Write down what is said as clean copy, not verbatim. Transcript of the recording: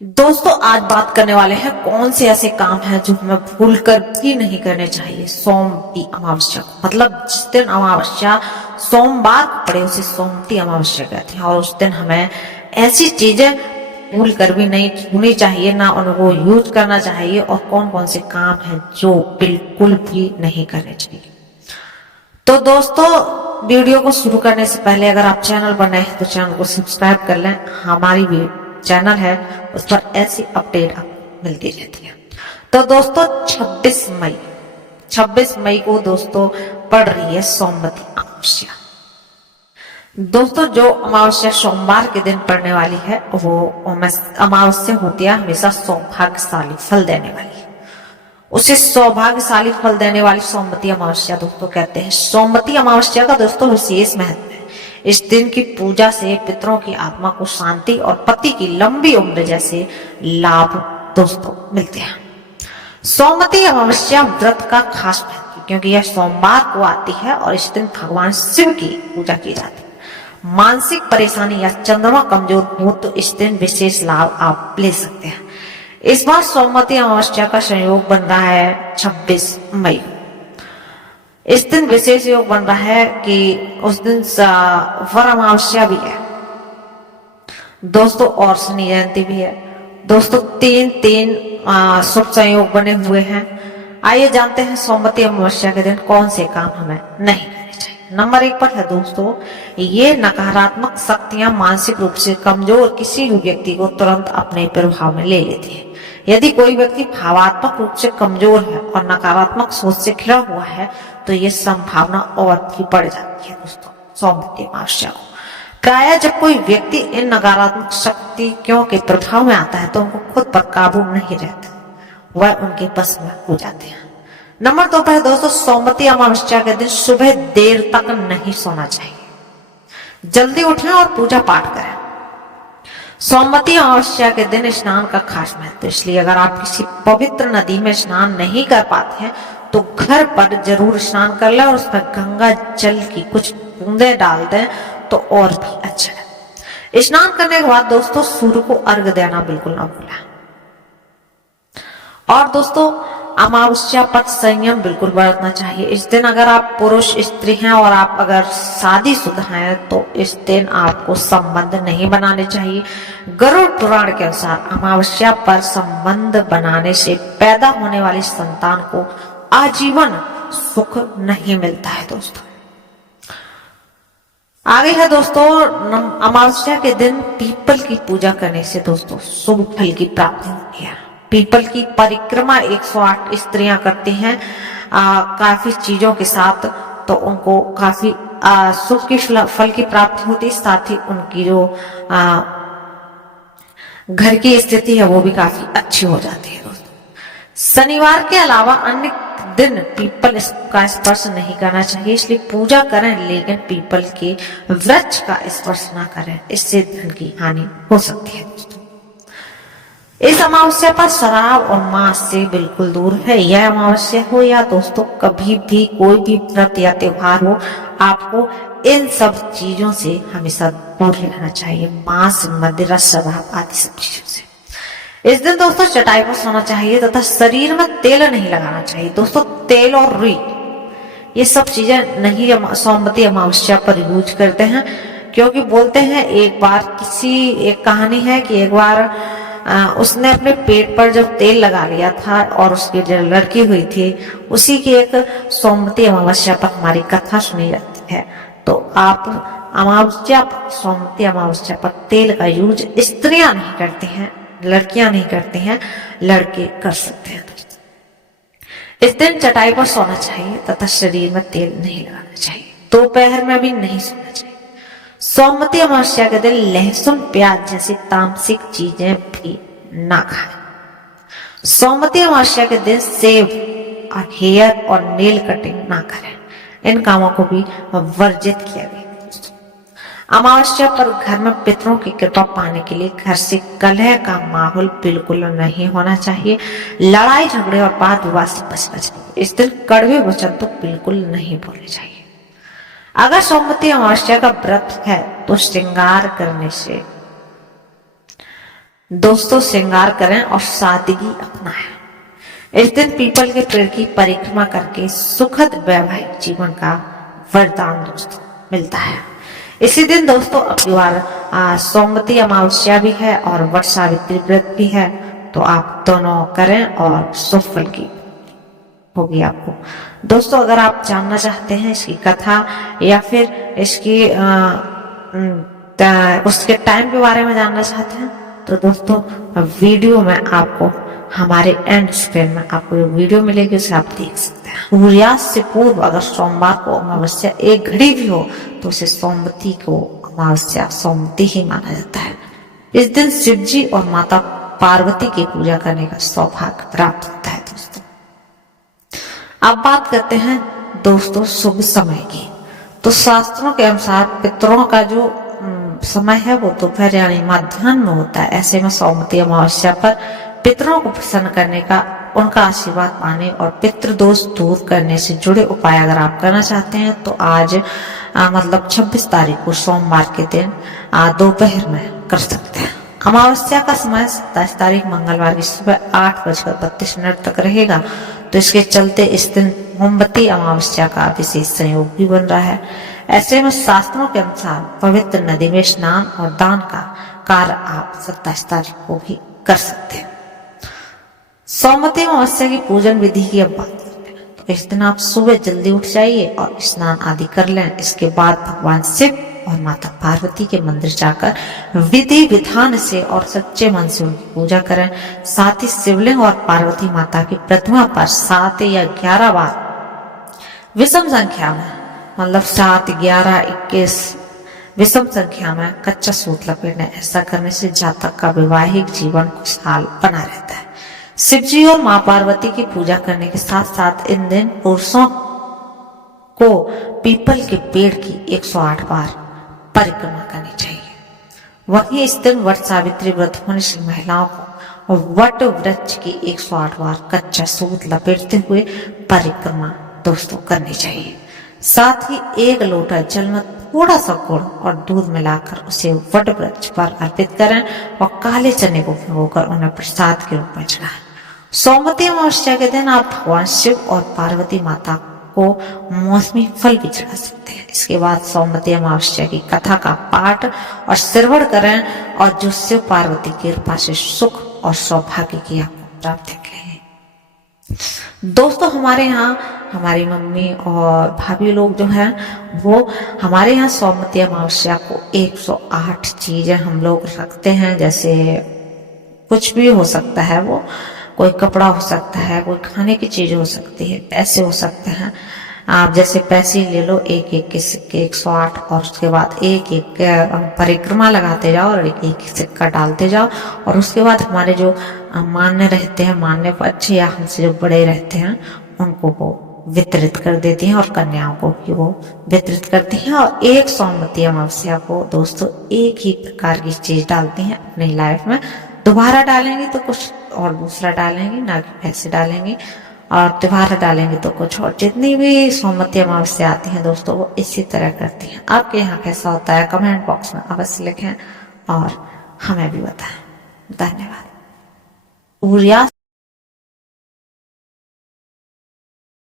दोस्तों आज बात करने वाले हैं कौन से ऐसे काम हैं जो हमें भूलकर भी नहीं करने चाहिए सोमवती अमावस्या को। मतलब जिस दिन अमावस्या सोमवार को पड़े उसे सोमवती अमावस्या कहते हैं और उस दिन हमें ऐसी चीजें भूल कर भी नहीं छूनी चाहिए, ना उनको यूज करना चाहिए और कौन कौन से काम हैं जो बिल्कुल भी नहीं करने चाहिए। तो दोस्तों वीडियो को शुरू करने से पहले अगर आप चैनल पर नए हैं तो चैनल को सब्सक्राइब कर लें। हमारी चैनल है उस पर ऐसी अपडेट आपको मिलती रहती है। तो दोस्तों 26 मई को दोस्तों पड़ रही है सोमवती अमावस्या। दोस्तों जो अमावस्या सोमवार के दिन पड़ने वाली है वो अमावस्या होती है हमेशा सौभाग्यशाली फल देने वाली। उसे सौभाग्यशाली फल देने वाली सोमवती अमावस्या दोस्तों कहते हैं। सोमवती अमावस्या का दोस्तों विशेष महत्व है। इस दिन की पूजा से पितरों की आत्मा को शांति और पति की लंबी उम्र जैसे लाभ दोस्तों मिलते हैं। सोमवती अमावस्या व्रत का खास महत्व है क्योंकि यह सोमवार को आती है और इस दिन भगवान शिव की पूजा की जाती है। मानसिक परेशानी या चंद्रमा कमजोर हो तो इस दिन विशेष लाभ आप ले सकते हैं। इस बार सोमवती अमावस्या का संयोग बन रहा है 26 मई। इस दिन विशेष योग बन रहा है कि उस दिन वर अमावस्या भी है दोस्तों और शनि जयंती भी है दोस्तों। तीन शुभ संयोग बने हुए हैं। आइए जानते हैं सोमवती अमावस्या के दिन कौन से काम हमें नहीं करने चाहिए। नंबर 1 पर है दोस्तों, ये नकारात्मक शक्तियां मानसिक रूप से कमजोर किसी भी व्यक्ति को तुरंत अपने प्रभाव में ले लेती है। यदि कोई व्यक्ति भावात्मक रूप से कमजोर है और नकारात्मक सोच से घिरा हुआ है तो ये संभावना और भी बढ़ जाती है दोस्तों सोमवती अमावस्या को। प्रायः जब कोई व्यक्ति इन नकारात्मक शक्तियों के प्रभाव में आता है तो उनको खुद पर काबू नहीं रहता, वह उनके बस में हो जाते हैं। नंबर 2 पर दोस्तों, सोमवती अमावस्या के दिन सुबह देर तक नहीं सोना चाहिए। जल्दी उठें और पूजा पाठ करें। सोमवती अमावस्या के दिन स्नान का खास महत्व, इसलिए अगर आप किसी पवित्र नदी में स्नान नहीं कर पाते हैं तो घर पर जरूर स्नान कर लें और उसमें गंगा जल की कुछ बूंदे डाल दें तो और भी अच्छा है। स्नान करने के बाद दोस्तों सूर्य को अर्घ्य देना बिल्कुल ना भूलें। और दोस्तों अमावस्या पर संयम बिल्कुल बरतना चाहिए। इस दिन अगर आप पुरुष स्त्री हैं और आप अगर शादीशुदा हैं तो इस दिन आपको संबंध नहीं बनाने चाहिए। गरुड़ पुराण के अनुसार अमावस्या पर संबंध बनाने से पैदा होने वाली संतान को आजीवन सुख नहीं मिलता है दोस्तों। आगे है दोस्तों, अमावस्या के दिन पीपल की पूजा करने से दोस्तों शुभ फल की प्राप्ति होती है। पीपल की परिक्रमा 108 स्त्रियां करती हैं काफी चीजों के साथ, तो उनको काफी शुभ की फल की प्राप्ति होती है। साथ ही उनकी जो घर की स्थिति है वो भी काफी अच्छी हो जाती है दोस्तों। शनिवार के अलावा अन्य दिन पीपल का स्पर्श नहीं करना चाहिए, इसलिए पूजा करें लेकिन पीपल के वृक्ष का स्पर्श ना करें, इससे धन की हानि हो सकती है दोस्तों। इस अमावस्या पर शराब और मांस से बिल्कुल दूर है। यह अमावस्या हो या दोस्तों कभी भी कोई भी व्रत या त्योहार हो, आपको इन सब चीजों से हमेशा दूर रहना चाहिए। मांस, मदिरा, शराब आदि सब चीजों से। इस दिन दोस्तों चटाई पर सोना चाहिए तथा शरीर में तेल नहीं लगाना चाहिए दोस्तों। तेल और रुई ये सब चीजें नहीं सोमवती अमावस्या पर यूज करते हैं, क्योंकि बोलते हैं एक कहानी है कि एक बार उसने अपने पेट पर जब तेल लगा लिया था और उसकी जो लड़की हुई थी उसी की एक सोमवती अमावस्या पर हमारी कथा सुनी जाती है। तो आप सोमवती अमावस्या पर तेल का यूज स्त्रियां नहीं करती हैं, लड़कियां नहीं करती हैं, लड़के कर सकते हैं। इस दिन चटाई पर सोना चाहिए तथा शरीर में तेल नहीं लगाना चाहिए। दोपहर में भी नहीं सोना चाहिए। सोमवती अमावस्या के दिन लहसुन, प्याज जैसी तामसिक चीजें भी ना खाएं। सोमवती अमावस्या के दिन सेव और हेयर और नेल कटिंग ना करें। इन कामों को भी वर्जित किया गया। अमावस्या पर घर में पितरों की कृपा पाने के लिए घर से कलह का माहौल बिल्कुल नहीं होना चाहिए। लड़ाई झगड़े और वाद विवाद से बचना चाहिए। इस दिन कड़वे वचन तो बिल्कुल नहीं बोलने चाहिए। अगर सोमवती अमावस्या का व्रत है तो श्रृंगार करने से दोस्तों श्रृंगार करें और सादगी अपनाएं। इस दिन पीपल के पेड़ की परिक्रमा करके सुखद वैवाहिक जीवन का वरदान दोस्तों मिलता है। इसी दिन दोस्तों अगली बार सोमवती अमावस्या भी है और वट सावित्री व्रत भी है, तो आप दोनों करें और शुभ फल की होगी आपको। दोस्तों अगर आप जानना चाहते हैं इसकी कथा या फिर इसकी उसके टाइम के बारे में जानना चाहते हैं, तो दोस्तों वीडियो में आपको हमारे एंड स्क्रीन में आपको जो वीडियो मिलेगी उसे आप देख सकते हैं। सूर्यास्त से पूर्व अगर सोमवार को अमावस्या 1 घड़ी भी हो तो उसे सोमवती को अमावस्या सोमवती ही माना जाता है। इस दिन शिव जी और माता पार्वती की पूजा करने का सौभाग्य प्राप्त होता है। दोस्तों अब बात करते हैं दोस्तों शुभ समय की। तो शास्त्रों के अनुसार पितरों का जो समय है वो दोपहर यानी मध्याह्न में होता है। ऐसे में सोमवती अमावस्या पर पितरों को प्रसन्न करने का, उनका आशीर्वाद पाने और पितृ दोष दूर करने से जुड़े उपाय अगर आप करना चाहते हैं तो आज मतलब 26 तारीख को सोमवार के दिन दोपहर में कर सकते हैं। अमावस्या का समय 27 तारीख मंगलवार की सुबह 8:32 तक रहेगा, तो इसके चलते इस दिन मोमबत्ती अमावस्या का विशेष संयोग भी बन रहा है। ऐसे में शास्त्रों के अनुसार पवित्र नदी में स्नान और दान का कार्य आप 27 तारीख को भी कर सकते हैं। सोमवती अमावस्या की पूजन विधि की अब बात करते हैं। तो इस दिन आप सुबह जल्दी उठ जाइए और स्नान आदि कर लें। इसके बाद भगवान शिव और माता पार्वती के मंदिर जाकर विधि विधान से और सच्चे मन से उनकी पूजा करें। साथ ही शिवलिंग और पार्वती माता की प्रतिमा पर 7 या 11 बार विषम संख्या में, मतलब 7, 11, 21 विषम संख्या में कच्चा सूत लपेटना। ऐसा करने से जातक का वैवाहिक जीवन खुशहाल बना रहता है। शिव जी और माँ पार्वती की पूजा करने के साथ साथ इन दिन पुरुषों को पीपल के पेड़ की 108 बार परिक्रमा करनी चाहिए। वहीं इस दिन वट सावित्री व्रत होने से महिलाओं को वट वृक्ष की 108 बार कच्चा सूत लपेटते हुए परिक्रमा दोस्तों करनी चाहिए। साथ ही 1 लोटा जल में थोड़ा सा गुड़ और दूध मिलाकर उसे वट वृक्ष पर अर्पित करें और काले चने को भिगोकर उन्हें प्रसाद के रूप में चढ़ाएं। सोमवती अमावस्या के दिन आप भगवान शिव और पार्वती माता को मौसमी फल भी चढ़ा सकते हैं। इसके बाद सोमवती अमावस्या की कथा का पाठ और श्रवण करें और जो शिव पार्वती की कृपा से सुख और सौभाग्य की आपको प्राप्ति करेंगे। दोस्तों हमारे यहाँ हमारी मम्मी और भाभी लोग जो हैं वो हमारे यहाँ सोमवती अमावस्या को 108 चीजें हम लोग रखते हैं। जैसे कुछ भी हो सकता है, वो कोई कपड़ा हो सकता है, कोई खाने की चीज हो सकती है, पैसे हो सकते हैं। आप जैसे पैसे ले लो, एक एक के सिक्के 108 और उसके बाद एक एक परिक्रमा लगाते जाओ और एक एक सिक्का डालते जाओ। और उसके बाद हमारे जो मान्य रहते हैं, मान्य बच्चे या हमसे जो बड़े रहते हैं उनको वो वितरित कर देती हैं और कन्याओं को भी वो वितरित करती हैं। और एक सोमवती अमावस्या को दोस्तों एक ही प्रकार की चीज डालती हैं अपनी लाइफ में। दोबारा डालेंगे तो कुछ और दूसरा डालेंगे, ना कि पैसे डालेंगे, और दोबारा डालेंगे तो कुछ और। जितनी भी सोमवती अमावस्या आती हैं दोस्तों वो इसी तरह करती हैं। आपके यहाँ कैसा होता है कमेंट बॉक्स में अवश्य लिखें और हमें भी बताएं। धन्यवाद।